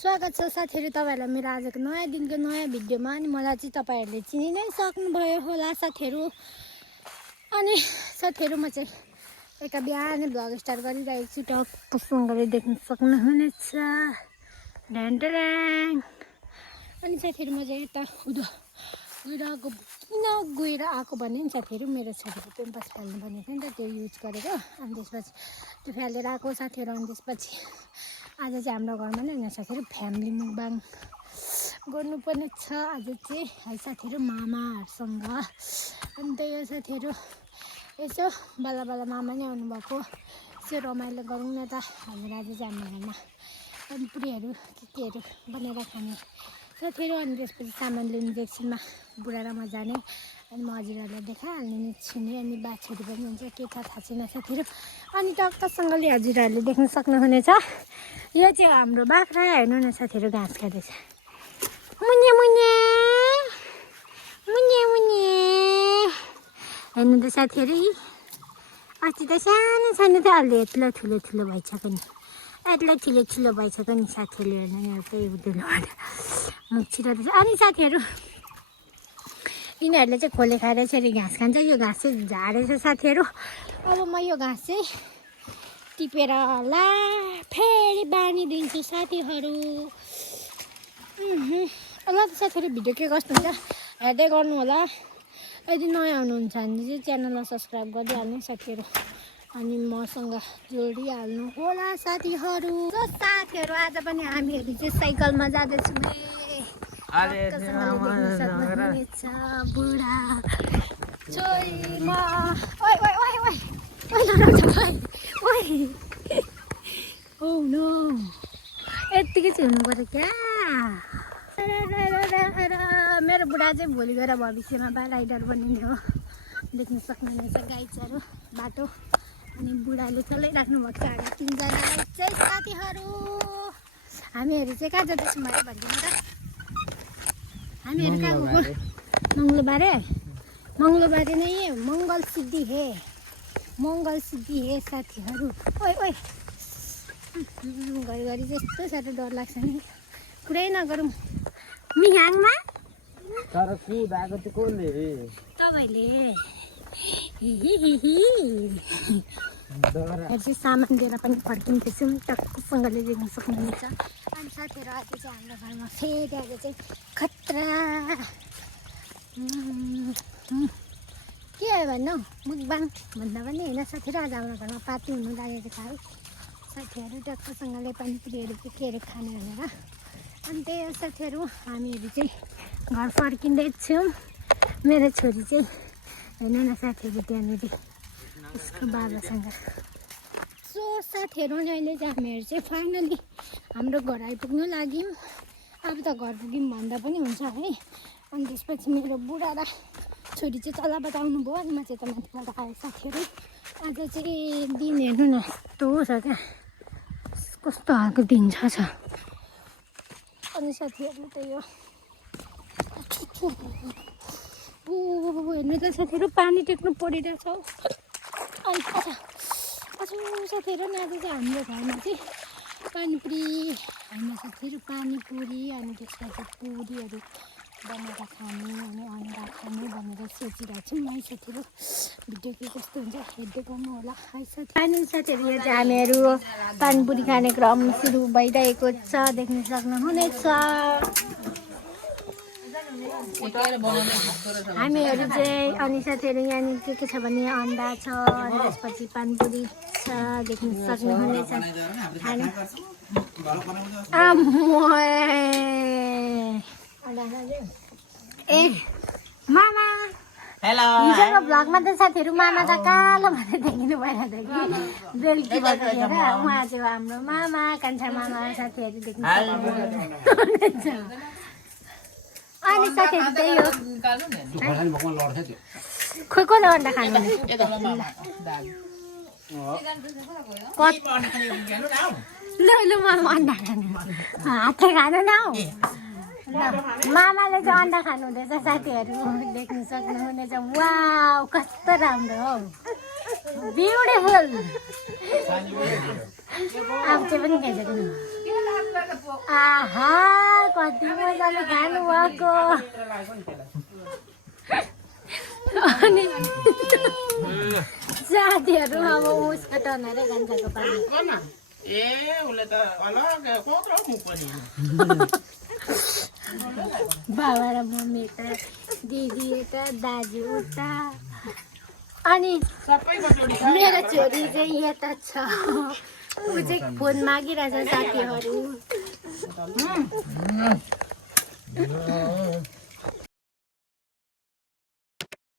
स्वागत छ साथीहरु तपाईहरुलाई मेरो आजको नयाँ दिनको नयाँ भिडियोमा। अनि मलाई चाहिँ तपाईहरुले चिनि नै सक्नुभयो होला साथीहरु। अनि साथीहरु म चाहिँ एका बिहानै भ्लग स्टार्ट गरिरहेको छु। टक्कसँगले देख्न सक्नुहुनेछ। ढ्यान्टल्याङ। अनि साथीहरु म चाहिँ यता किन गएर आएको भने नि साथीहरु मेरो छोरीको पेम्पर्स फाल्नु भनेको नि त, त्यो युज गरेर अनि त्यसपछि त्यो फालेर आएको साथीहरु। अनि त्यसपछि आज चाहिँ हाम्रो घरमा नै हैन साथीहरु, फ्यामिली मुकबाङ गर्नुपर्ने छ आज चाहिँ है साथीहरु, मामाहरुसँग। अनि त्यही हो साथीहरु, यसो बल्ल बल्ल मामा नै आउनुभएको, यसो रमाइलो गरौँ न त भनेर आज चाहिँ हाम्रो घरमा पानीपुरीहरू केहरू बनाएर खाने साथीहरु। अनि त्यसपछि सामान लिनु एकछिनमा बुढा र म जाने। अनि म हजुरहरूलाई देखाइहाल्ने नि छिने। अनि बाछोरी पनि हुन्छ के थाहा छैन साथीहरु। अनि टक्कसँगले हजुरहरूले देख्न सक्नुहुनेछ, यो चाहिँ हाम्रो बाख्रा हेर्नु न साथीहरु, घाँस खाँदैछ। मुन्ने मुन्ने मुन्ने मुन्ने हेर्नु त साथीहरु, अस्ति त सानो सानो थियो, अहिले यत्रो ठुलो ठुलो भइसक्यो नि, यत्रो ठुलो ठुलो भइसक्यो नि साथीहरु। हेर्नु नि एउटै उडेलोबाट मुख छिराउँदैछ। अनि साथीहरु यिनीहरूले चाहिँ खोले खाएर यसरी घाँस खान्छ। यो घाँस चाहिँ झारेछ साथीहरु। अब म यो घाँस चाहिँ टिपेर ला फेरि बाँधिदिन्छु साथीहरु। ल त साथीहरु, भिडियो के कस्तो हुन्छ हेर्दै गर्नु होला। यदि नयाँ हुनुहुन्छ भने चाहिँ च्यानललाई सब्स्क्राइब गरिहाल्नु साथीहरु। अनि मसँग जोडिहाल्नु होला साथीहरु। ल साथीहरु, आज पनि हामीहरू चाहिँ साइकलमा जाँदैछौँ। बुढा छोरी म ओइ ओइ ओइ ओइ ओइ ओ नो, यत्तिकै चाहिँ हुनु पर्यो क्या। मेरो बुढा चाहिँ भोलि गएर भविष्यमा राइडर बनिने हो, देख्न सक्नुहुनेछ गाइडहरू बाटो। अनि बुढाले चलाइराख्नु भएको छ हामी तिनजनालाई चाहिँ साथीहरु। हामीहरू चाहिँ कहाँ जाँदैछौँ भने भनिदिनु त, हामीहरू कहाँ गएको? मङ्गलबारे। मङ्गलबारे नै मङ्गल सिद्धि हे, मङ्गल सिद्धि हे साथीहरु। ओइ ओइ घरिघरि त्यस्तो साह्रो डर लाग्छ नि, कुरै नगरौँ। मिहाङमा तर कुदाएको चाहिँ कसले? तपाईँले चाहिँ सामान लिएर पनि फर्किँदैछौँ, टक्कसँगले देख्न सक्नुहुन्छ। अनि साथीहरु आज चाहिँ हाम्रो घरमा फेरि आज चाहिँ खतरा के हो भन्नु, मुकबाङ भन्दा पनि होइन साथीहरु। आज हाम्रो घरमा पार्टी हुनु लागेको छ है साथीहरु, टक्कसँगले पानीपुरीहरू केहरू खाने भनेर। अनि त्यही हो साथीहरु, हामीहरू चाहिँ घर फर्किँदैछौँ। मेरो छोरी चाहिँ हेर्नु न साथीहरु त्यहाँनिर उसको बाबासँग। सो साथीहरु, अहिले चाहिँ हामीहरू चाहिँ फाइनली हाम्रो घर आइपुग्नु लाग्यौँ। अब त घर पुग्यौँ भन्दा पनि हुन्छ है। अनि त्यसपछि मेरो बुढा र छोरी चाहिँ तलबाट आउनुभयो, अनि म चाहिँ त माथिबाट आएँ साथीहरु। आज चाहिँ दिन हेर्नु न यस्तो छ क्या, कस्तो खालको दिन छ। अनि साथीहरु त्यही हो, हेर्नु त साथीहरु, पानी टेक्नु परिरहेछ हौ। अनि साथीहरु, आज चाहिँ हाम्रो घरमा चाहिँ पानीपुरी होइन साथीहरु, पानीपुरी अनि त्यसपछि पुरीहरू बनाएर खाने अनि अन्डा खाने भनेर सोचिरहेको छौँ है साथीहरु। भिडियो के कस्तो हुन्छ हेर्दै गर्नु होला है साथी। अनि साथीहरु, यो चाहिँ हामीहरू पानीपुरी खाने क्रम सुरु भइरहेको छ, देख्न सक्नुहुनेछ। हामीहरू चाहिँ अनि साथीहरु यहाँनिर के छ भने अन्डा छ, अनि त्यसपछि पानीपुरी छ, देख्न सक्नुहुनेछ। ए मामा हेलो, हिजोको भ्लगमा त साथीहरु मामा त कालो भनेर देखिनु भइरहेको थियो कि बेलुकी बसेर। उहाँ चाहिँ हाम्रो मामा, कान्छा मामा साथीहरु देख्नु सक्नुहुन्छ। अनि साथीहरु त्यही हो, खोइ कसले अन्डा खानु ल मामा अन्डा खानु, हातले खानु न हौ। मामाले चाहिँ अन्डा खानु हुँदैछ साथीहरु, देख्न सक्नुहुनेछ। वाउ कस्तो राम्रो हौ, ब्युटिफुल। अब चाहिँ पनि खाइसक्नु आहा कति मजाले खानुभएको अनि साथीहरू अब उसको टनारै गान्छको पानी बाबा र मम्मी यता दिदी यता दाजु उता अनि मेरो छोरी चाहिँ यता छ ऊ चाहिँ फोन मागिरहेछ साथीहरू